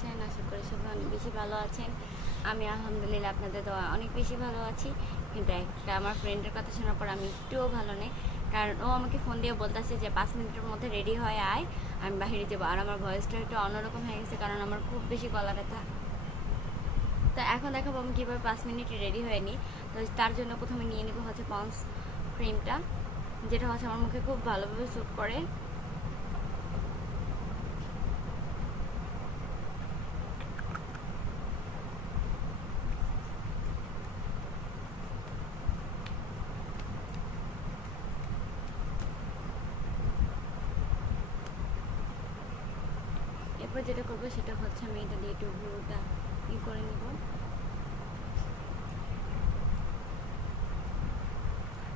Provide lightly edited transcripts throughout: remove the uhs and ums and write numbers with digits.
আছেন? আশা করি সবাই অনেক বেশি ভালো আছেন। আমি আলহামদুলিল্লাহ আপনাদের দোয়া অনেক বেশি ভালো আছি। কিন্তু একটা আমার ফ্রেন্ডের কথা শোনার পর আমি একটুও ভালো নেই, কারণ ও আমাকে ফোন দিয়ে বলতেছে যে 5 মিনিটের মধ্যে রেডি হয়ে আয়, আমি বাহিরে যাবো। আর আমার ভয়েসটা একটু অন্যরকম হয়ে গেছে, কারণ আমার খুব বেশি গলা ব্যথা। তো এখন দেখাবো আমি কীভাবে 5 মিনিটে রেডি হয়ে নিই। তো তার জন্য প্রথমে নিয়ে নেবো হচ্ছে পন্স ক্রিমটা, যেটা হচ্ছে আমার মুখে খুব ভালোভাবে স্যুট করে। এরপর যেটা করবো সেটা হচ্ছে আমি এটা দিয়ে একটু ভুরুটা করে নেব।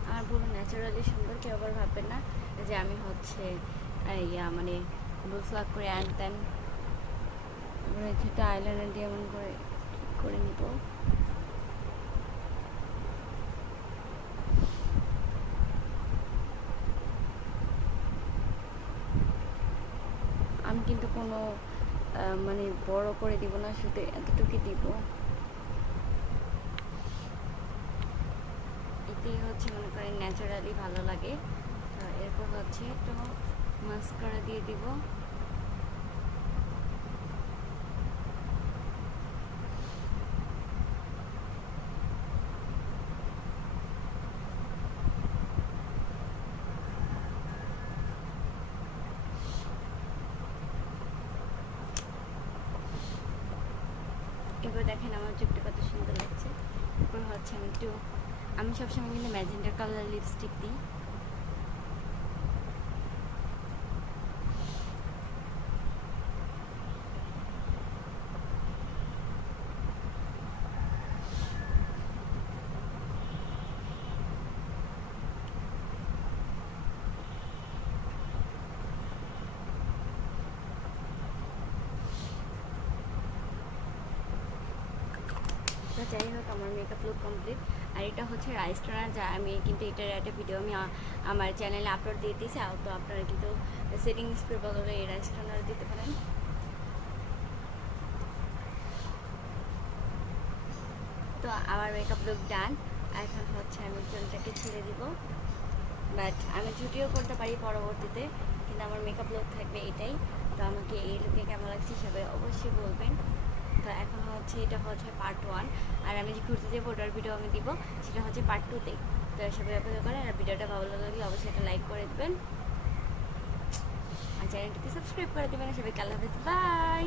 আমার ভুরু ন্যাচারালি সুন্দর, কেউ আবার ভাববেন না যে আমি হচ্ছে মানে ব্লুফ্লাগ করে আনতেন। সেটা আইলাইনার দিয়ে এমন করে নিব। আমি কিন্তু কোনো মানে বড় করে দিব না, শুধু এতটুকু দিব। এতেই হচ্ছে মনে করেন ন্যাচারালি ভালো লাগে। এরপর হচ্ছে একটু মাস্কারা দিয়ে দিব। এবার দেখেন আমার চোখটা কত সুন্দর লাগছে। এরপর হচ্ছে আমি সবসময় কিন্তু ম্যাজেন্ডা কালার লিপস্টিক দিই। তো যাই হোক, আমার মেকআপ লুক কমপ্লিট। আর এটা হচ্ছে রাইস টোনার, যা আমি কিন্তু এটার একটা ভিডিও আমি আমার চ্যানেলে আপলোড দিয়ে দিয়েছি। তো আপনারা কিন্তু সেটিং স্প্রে বদলে এই রাইস টোনার দিতে পারেন। তো আমার মেকআপ লুক ডান। এখন হচ্ছে আমি চুলটাকে ছেড়ে দিব, বাট আমি ছুটিও করতে পারি পরবর্তীতে, কিন্তু আমার মেকআপ লুক থাকবে এটাই। তো আমাকে এই লুকে কেমন লাগছে সবাই অবশ্যই বলবেন। তো এখন হচ্ছে এটা হচ্ছে পার্ট 1, আর আমি যে ঘুরতে যাবো ওটার ভিডিও আমি দিব, সেটা হচ্ছে পার্ট 2তে। তো সবাই অপেক্ষা করেন, আর ভিডিওটা ভালো লাগলে অবশ্যই একটা লাইক করে দেবেন, আর চ্যানেলটিকে সাবস্ক্রাইব করে দেবেন। সবাইকে আল্লাহ হাফেজ, বাই।